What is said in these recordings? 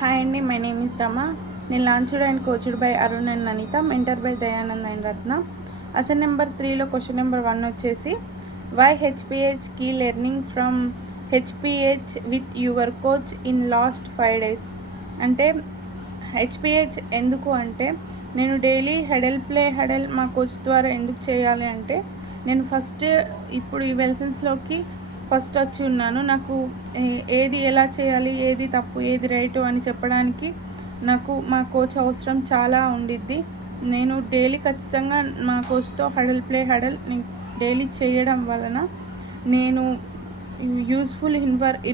Hi అండి, my name is Rama. నేను launched and coached by Arun and Anitha, mentor by Dayanand and Ratna. Assign number 3లో question number 1 వచ్చేసి, why HPH key learning from HPH with your coach in last 5 days. అంటే హెచ్పిహెచ్ ఎందుకు అంటే, నేను daily హెడల్ play హెడల్ మా coach ద్వారా ఎందుకు చేయాలి అంటే, నేను ఇప్పుడు ఈ వెల్సన్స్లోకి ఫస్ట్ వచ్చి ఉన్నాను. నాకు ఏది ఎలా చేయాలి, ఏది తప్పు, ఏది రైటు అని చెప్పడానికి నాకు మా కోచ్ అవసరం చాలా ఉండిద్ది. నేను డైలీ ఖచ్చితంగా మా కోచ్తో హడల్ ప్లే హడల్ డైలీ చేయడం వలన నేను యూస్ఫుల్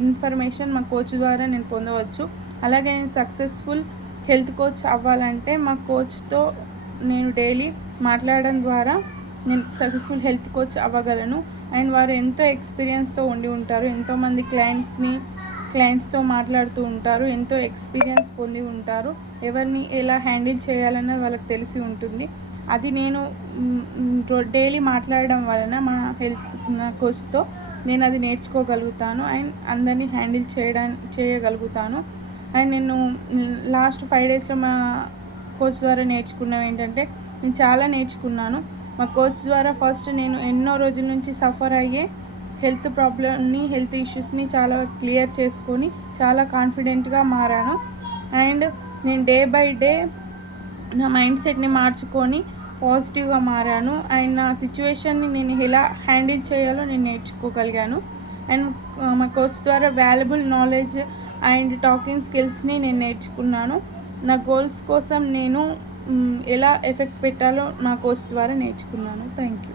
ఇన్ఫర్మేషన్ మా కోచ్ ద్వారా నేను పొందవచ్చు. అలాగే నేను సక్సెస్ఫుల్ హెల్త్ కోచ్ అవ్వాలంటే మా కోచ్తో నేను డైలీ మాట్లాడడం ద్వారా నేను సక్సెస్ఫుల్ హెల్త్ కోచ్ అవ్వగలను. అండ్ వారు ఎంతో ఎక్స్పీరియన్స్తో ఉండి ఉంటారు, ఎంతోమంది క్లయింట్స్తో మాట్లాడుతూ ఉంటారు, ఎంతో ఎక్స్పీరియన్స్ పొంది ఉంటారు. ఎవరిని ఎలా హ్యాండిల్ చేయాలన్నది వాళ్ళకి తెలిసి ఉంటుంది. అది నేను డైలీ మాట్లాడడం వలన నా కోచ్తో నేను అది నేర్చుకోగలుగుతాను అండ్ అందరినీ హ్యాండిల్ చేయగలుగుతాను. అండ్ నేను లాస్ట్ 5 daysలో మా కోచ్ ద్వారా నేర్చుకున్నవి ఏంటంటే, నేను చాలా నేర్చుకున్నాను. మా కోచ్ ద్వారా ఫస్ట్ నేను ఎన్నో రోజుల నుంచి సఫర్ అయ్యే హెల్త్ ఇష్యూస్ని చాలా క్లియర్ చేసుకొని చాలా కాన్ఫిడెంట్గా మారాను. అండ్ నేను డే బై డే నా మైండ్ సెట్ని మార్చుకొని పాజిటివ్గా మారాను. అండ్ నా సిచ్యువేషన్ని నేను ఎలా హ్యాండిల్ చేయాలో నేను నేర్చుకోగలిగాను. అండ్ మా కోచ్ ద్వారా వాల్యుబుల్ నాలెడ్జ్ అండ్ టాకింగ్ స్కిల్స్ని నేను నేర్చుకున్నాను. నా గోల్స్ కోసం నేను ఎలా ఎఫెక్ట్ పెట్టాలో నా కోచ్ ద్వారా నేర్చుకున్నాను. Thank you.